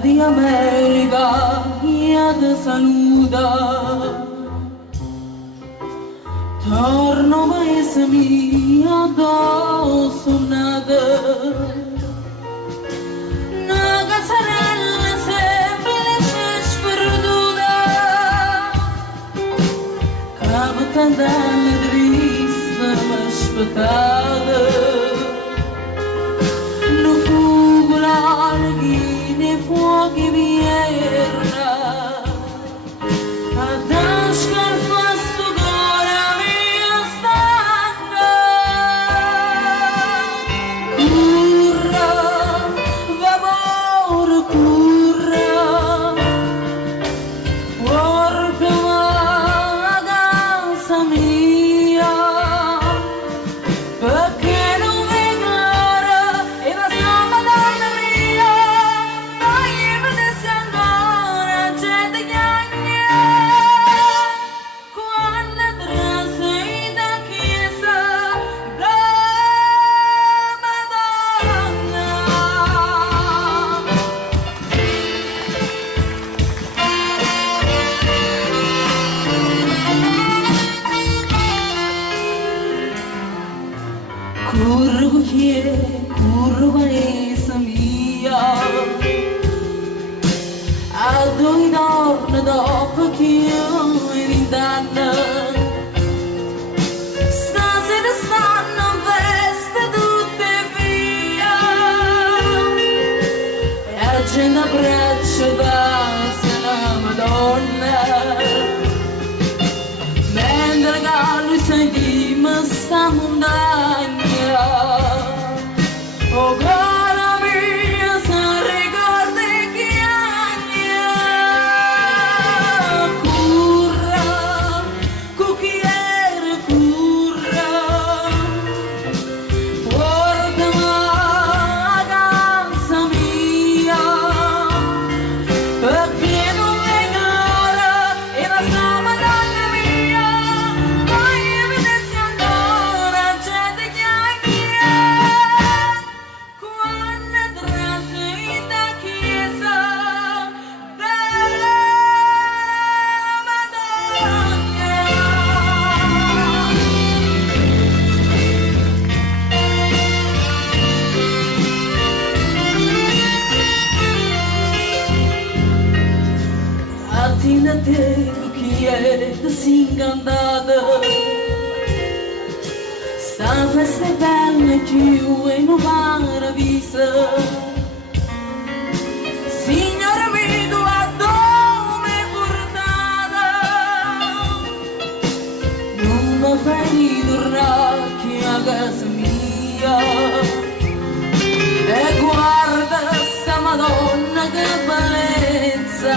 di America io ti saluta, torno paese mio dove sono nata, una casarella semplice e sperduta, che per tant'anni triste mi aspettata. Fuochi vierna ad ascalfa sto cuore mio stanca curra vapore curra portami a casa mia perché non vedo l'ora e la samba donna mia. Curvo che curvo paese mia, a due giorni dopo che io ero in danna, stasera stanno in festa tutte via, e la gente abbraccia danza la Madonna, mentre che lui sentima sta montagna. Oh cara mia, se ricordi che anni curra, cucchiere curra, portami a casa mia, perché non vedo l'ora e la sua Madonna mia, poi mi dessi ancora gente chiacchiera. Attina te chi è disingandata, sta festa è bella più e non paravisa. Signore mio, a dove portata, non mi fai ritornare che a casa mia, e guarda sta Madonna che bellezza.